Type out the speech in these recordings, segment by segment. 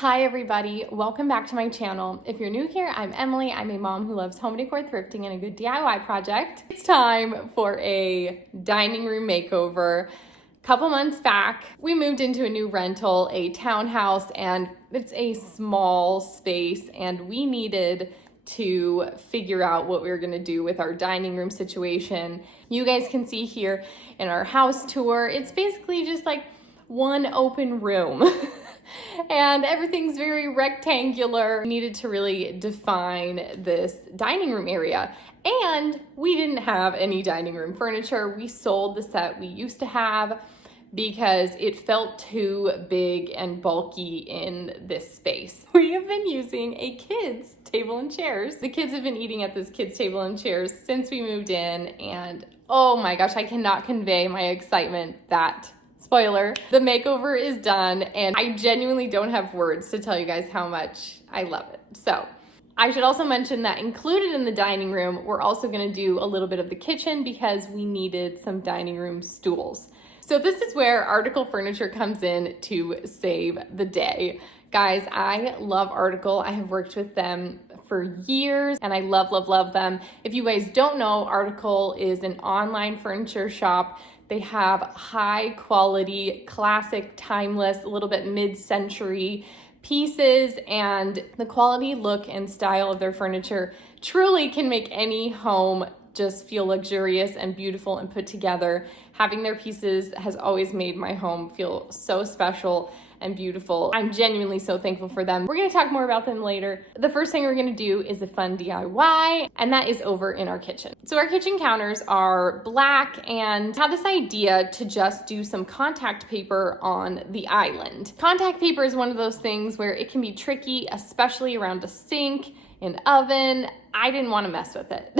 Hi everybody, welcome back to my channel. If you're new here, I'm Emily. I'm a mom who loves home decor, thrifting, and a good DIY project. It's time for a dining room makeover. A couple months back, we moved into a new rental, a townhouse, and it's a small space, and we needed to figure out what we were gonna do with our dining room situation. You guys can see here in our house tour, it's basically just like one open room. And everything's very rectangular. We needed to really define this dining room area. And we didn't have any dining room furniture. We sold the set we used to have because it felt too big and bulky in this space. We have been using a kids' table and chairs. The kids have been eating at this kids' table and chairs since we moved in, and oh my gosh, I cannot convey my excitement that spoiler, the makeover is done, and I genuinely don't have words to tell you guys how much I love it. So I should also mention that included in the dining room, we're also gonna do a little bit of the kitchen because we needed some dining room stools. So this is where Article Furniture comes in to save the day. Guys, I love Article. I have worked with them for years and I love them. If you guys don't know, Article is an online furniture shop. They have high quality, classic, timeless, a little bit mid-century pieces, and the quality, look, and style of their furniture truly can make any home just feel luxurious and beautiful and put together. Having their pieces has always made my home feel so special and beautiful. I'm genuinely so thankful for them. We're gonna talk more about them later. The first thing we're gonna do is a fun DIY, and that is over in our kitchen. So our kitchen counters are black, and I had this idea to just do some contact paper on the island. Contact paper is one of those things where it can be tricky, especially around a sink, an oven. I didn't want to mess with it.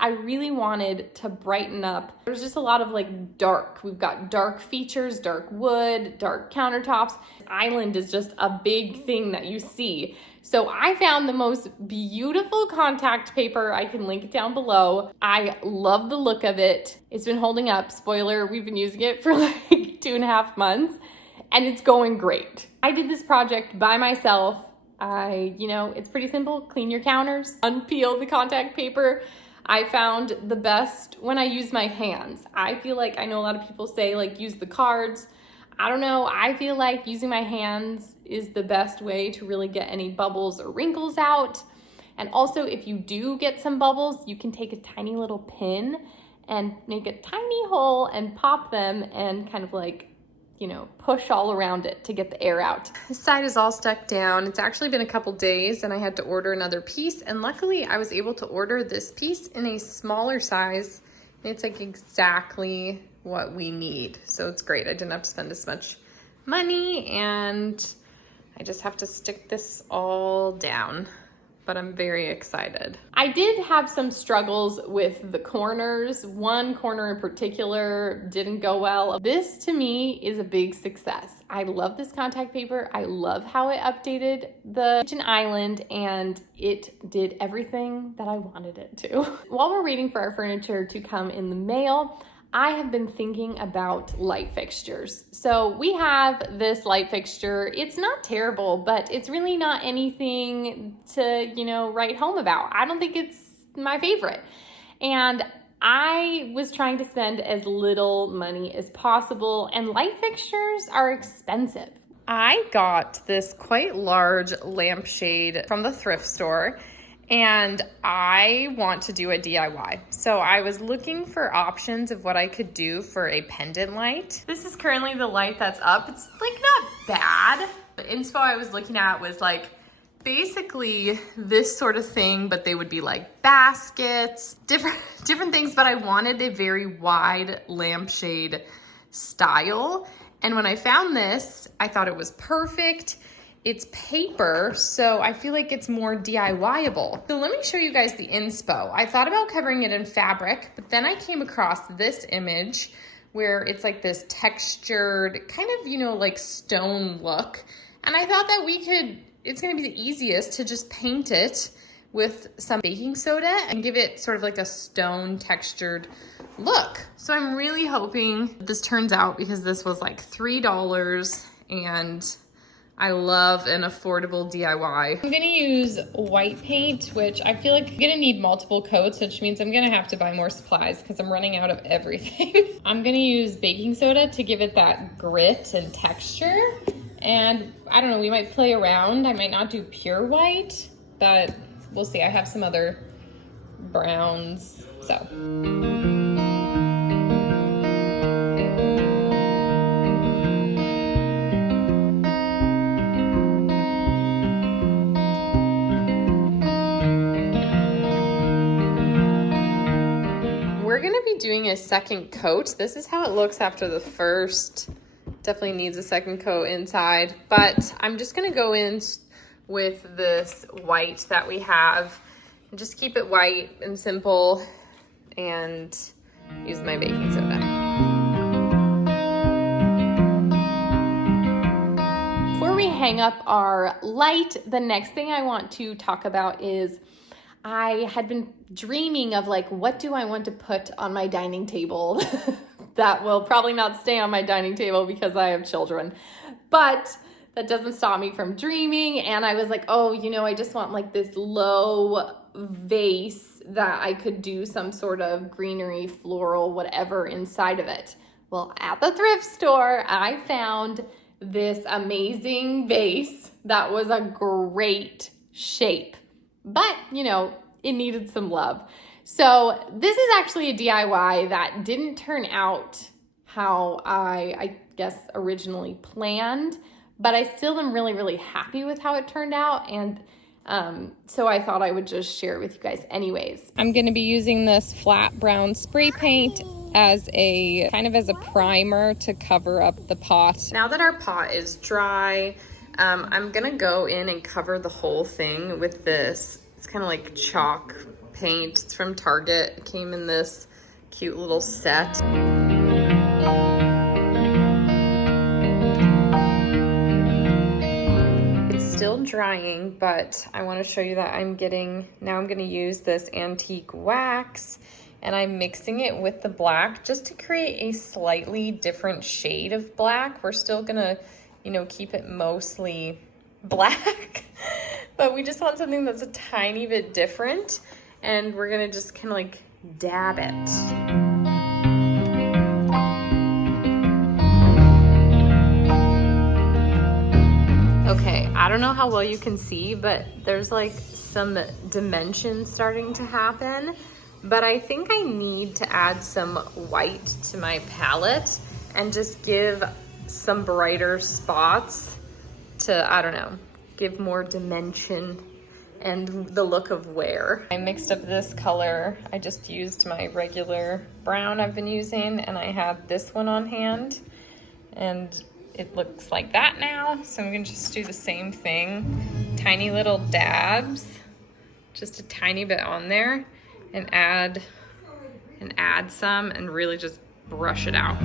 I really wanted to brighten up. There's just a lot of like dark. We've got dark features, dark wood, dark countertops. Island is just a big thing that you see. So I found the most beautiful contact paper. I can link it down below. I love the look of it. It's been holding up. Spoiler, we've been using it for like 2.5 months and it's going great. I did this project by myself. It's pretty simple. Clean your counters, unpeel the contact paper. I found the best when I use my hands. I feel like, I know a lot of people say like use the cards. I don't know. I feel like using my hands is the best way to really get any bubbles or wrinkles out. And also if you do get some bubbles, you can take a tiny little pin and make a tiny hole and pop them and kind of like, push all around it to get the air out. This side is all stuck down. It's actually been a couple days and I had to order another piece, and luckily I was able to order this piece in a smaller size. It's like exactly what we need. So it's great. I didn't have to spend as much money and I just have to stick this all down. But I'm very excited. I did have some struggles with the corners. One corner in particular didn't go well. This to me is a big success. I love this contact paper. I love how it updated the kitchen island, and it did everything that I wanted it to. While we're waiting for our furniture to come in the mail, I have been thinking about light fixtures. So we have this light fixture. It's not terrible, but it's really not anything to, write home about. I don't think it's my favorite. And I was trying to spend as little money as possible, and light fixtures are expensive. I got this quite large lampshade from the thrift store, and I want to do a DIY. So I was looking for options of what I could do for a pendant light. This is currently the light that's up. It's like not bad. The inspo I was looking at was like basically this sort of thing, but they would be like baskets, different things, but I wanted a very wide lampshade style. And when I found this, I thought it was perfect. It's paper, so I feel like it's more DIY-able. So let me show you guys the inspo. I thought about covering it in fabric, but then I came across this image where it's like this textured, kind of, like stone look. And I thought that it's gonna be the easiest to just paint it with some baking soda and give it sort of like a stone textured look. So I'm really hoping this turns out, because this was like $3 and I love an affordable DIY. I'm gonna use white paint, which I feel like I'm gonna need multiple coats, which means I'm gonna have to buy more supplies because I'm running out of everything. I'm gonna use baking soda to give it that grit and texture. And I don't know, we might play around. I might not do pure white, but we'll see. I have some other browns, so. We're gonna be doing a second coat. This is how it looks after the first. Definitely needs a second coat inside, but I'm just gonna go in with this white that we have and just keep it white and simple and use my baking soda. Before we hang up our light, the next thing I want to talk about is I had been dreaming of like, what do I want to put on my dining table that will probably not stay on my dining table because I have children, but that doesn't stop me from dreaming. And I was like, oh, you know, I just want like this low vase that I could do some sort of greenery, floral, whatever inside of it. Well, at the thrift store, I found this amazing vase that was a great shape. But, you know, it needed some love. So this is actually a DIY that didn't turn out how I guess originally planned, but I still am really, really happy with how it turned out. And so I thought I would just share it with you guys anyways. I'm gonna be using this flat brown spray paint as a kind of as a primer to cover up the pot. Now that our pot is dry, I'm gonna go in and cover the whole thing with this. It's kind of like chalk paint. It's from Target. It came in this cute little set. It's still drying, but I want to show you that I'm going to use this antique wax, and I'm mixing it with the black just to create a slightly different shade of black. We're still gonna, you know, keep it mostly black, but we just want something that's a tiny bit different, and we're gonna just kind of like dab it. Okay, I don't know how well you can see, but there's like some dimension starting to happen, but I think I need to add some white to my palette and just give some brighter spots to, I don't know, give more dimension and the look of wear. I mixed up this color. I just used my regular brown I've been using, and I had this one on hand, and it looks like that now. So I'm gonna just do the same thing. Tiny little dabs, just a tiny bit on there, and add some and really just brush it out.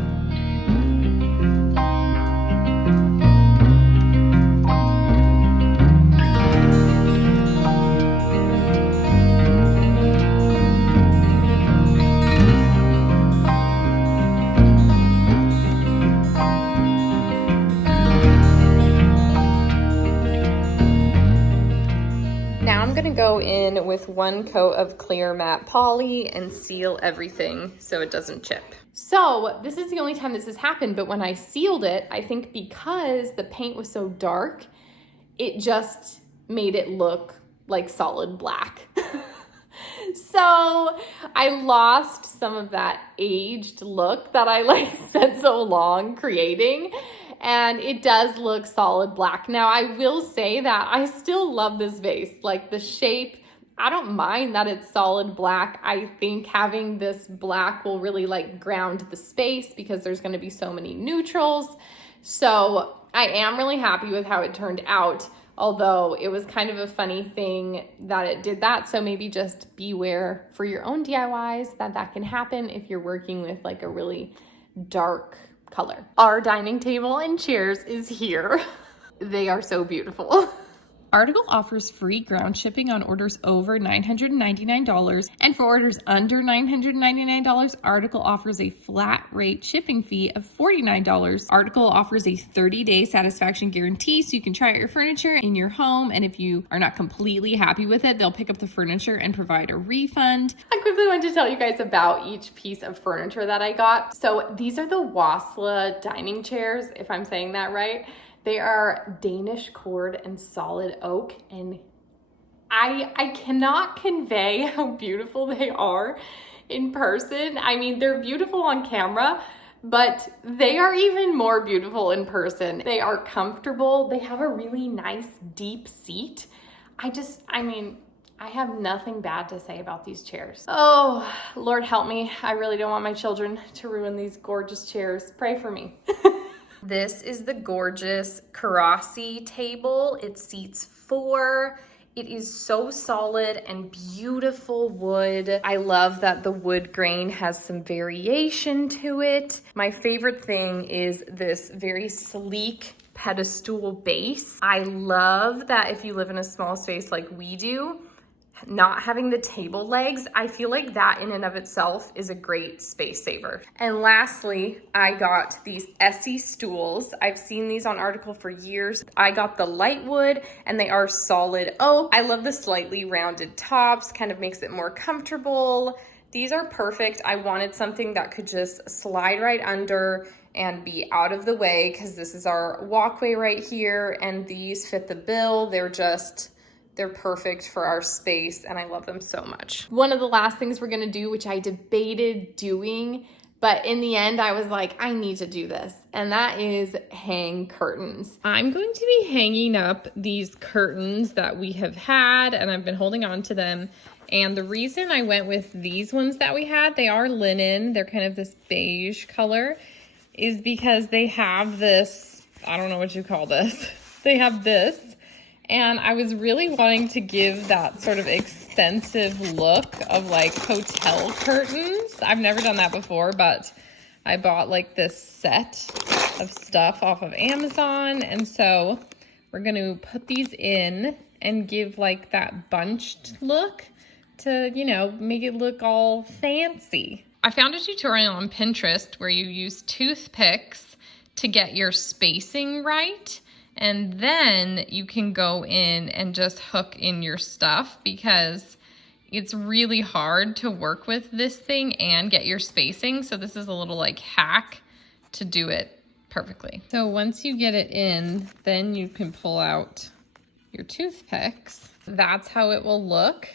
Go in with one coat of clear matte poly and seal everything so it doesn't chip. So this is the only time this has happened, but when I sealed it, I think because the paint was so dark, it just made it look like solid black. So I lost some of that aged look that I like spent so long creating. And it does look solid black. Now, I will say that I still love this vase. Like the shape, I don't mind that it's solid black. I think having this black will really like ground the space because there's gonna be so many neutrals. So I am really happy with how it turned out, although it was kind of a funny thing that it did that. So maybe just beware for your own DIYs that can happen if you're working with like a really dark color. Our dining table and chairs is here. They are so beautiful. Article offers free ground shipping on orders over $999, and for orders under $999, Article offers a flat rate shipping fee of $49. Article offers a 30-day satisfaction guarantee, so you can try out your furniture in your home, and if you are not completely happy with it, they'll pick up the furniture and provide a refund. I quickly want to tell you guys about each piece of furniture that I got. So these are the Wasla dining chairs, if I'm saying that right. They are Danish cord and solid oak, and I cannot convey how beautiful they are in person. I mean, they're beautiful on camera, but they are even more beautiful in person. They are comfortable. They have a really nice deep seat. I have nothing bad to say about these chairs. Oh, Lord help me. I really don't want my children to ruin these gorgeous chairs. Pray for me. This is the gorgeous Karasi table. It seats 4. It is so solid and beautiful wood. I love that the wood grain has some variation to it. My favorite thing is this very sleek pedestal base. I love that if you live in a small space like we do, not having the table legs, I feel like that in and of itself is a great space saver. And lastly, I got these Essie stools. I've seen these on Article for years. I got the light wood and they are solid oak. I love the slightly rounded tops, kind of makes it more comfortable. These are perfect. I wanted something that could just slide right under and be out of the way because this is our walkway right here, and these fit the bill. They're perfect for our space, and I love them so much. One of the last things we're gonna do, which I debated doing, but in the end I was like, I need to do this, and that is hang curtains. I'm going to be hanging up these curtains that we have had, and I've been holding on to them. And the reason I went with these ones that we had, they are linen, they're kind of this beige color, is because they have this, I don't know what you call this, they have this. And I was really wanting to give that sort of extensive look of like hotel curtains. I've never done that before, but I bought like this set of stuff off of Amazon. And so we're going to put these in and give like that bunched look to, you know, make it look all fancy. I found a tutorial on Pinterest where you use toothpicks to get your spacing right. And then you can go in and just hook in your stuff because it's really hard to work with this thing and get your spacing. So this is a little like hack to do it perfectly. So once you get it in, then you can pull out your toothpicks. That's how it will look.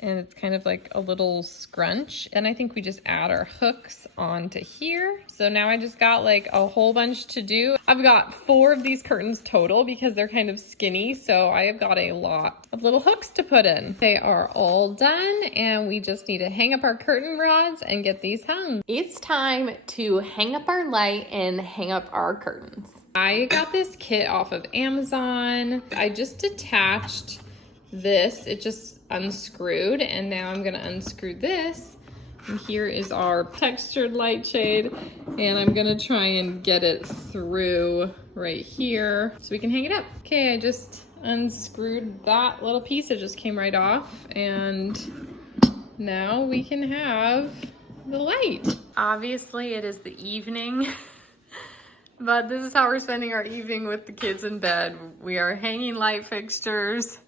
And it's kind of like a little scrunch. And I think we just add our hooks onto here. So now I just got like a whole bunch to do. I've got 4 of these curtains total because they're kind of skinny. So I have got a lot of little hooks to put in. They are all done and we just need to hang up our curtain rods and get these hung. It's time to hang up our light and hang up our curtains. I got this kit off of Amazon. I just attached this, it just unscrewed, and now I'm gonna unscrew this, and here is our textured light shade, and I'm gonna try and get it through right here so we can hang it up. Okay, I just unscrewed that little piece, it just came right off, and now we can have the light. Obviously it is the evening but this is how we're spending our evening with the kids in bed. We are hanging light fixtures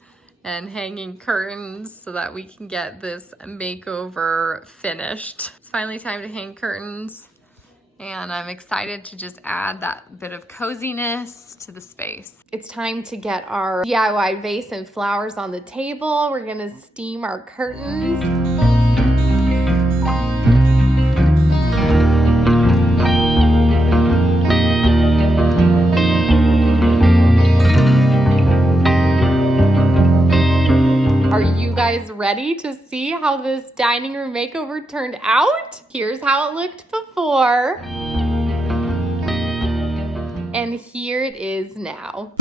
and hanging curtains so that we can get this makeover finished. It's finally time to hang curtains, and I'm excited to just add that bit of coziness to the space. It's time to get our DIY vase and flowers on the table. We're gonna steam our curtains. Ready to see how this dining room makeover turned out? Here's how it looked before. And here it is now.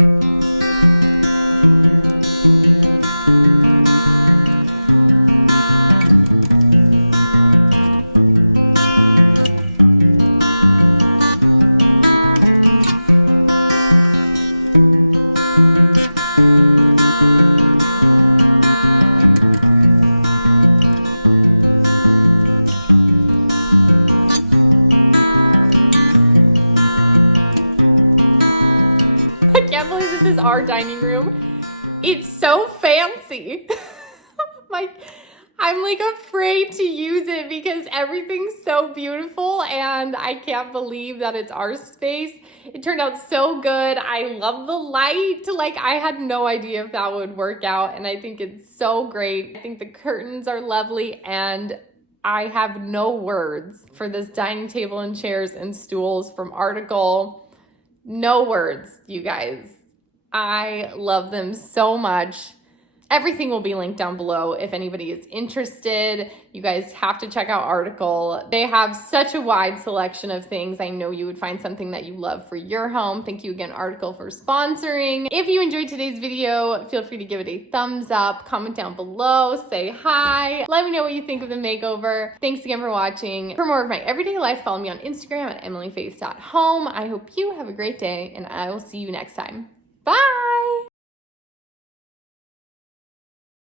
I can't believe this is our dining room. It's so fancy. I'm like afraid to use it because everything's so beautiful and I can't believe that it's our space. It turned out so good. I love the light. Like, I had no idea if that would work out, and I think it's so great. I think the curtains are lovely, and I have no words for this dining table and chairs and stools from Article. No words, you guys. I love them so much. Everything will be linked down below if anybody is interested. You guys have to check out Article. They have such a wide selection of things. I know you would find something that you love for your home. Thank you again, Article, for sponsoring. If you enjoyed today's video, feel free to give it a thumbs up, comment down below, say hi. Let me know what you think of the makeover. Thanks again for watching. For more of my everyday life, follow me on Instagram at emilyfaith.home. I hope you have a great day, and I will see you next time. Bye!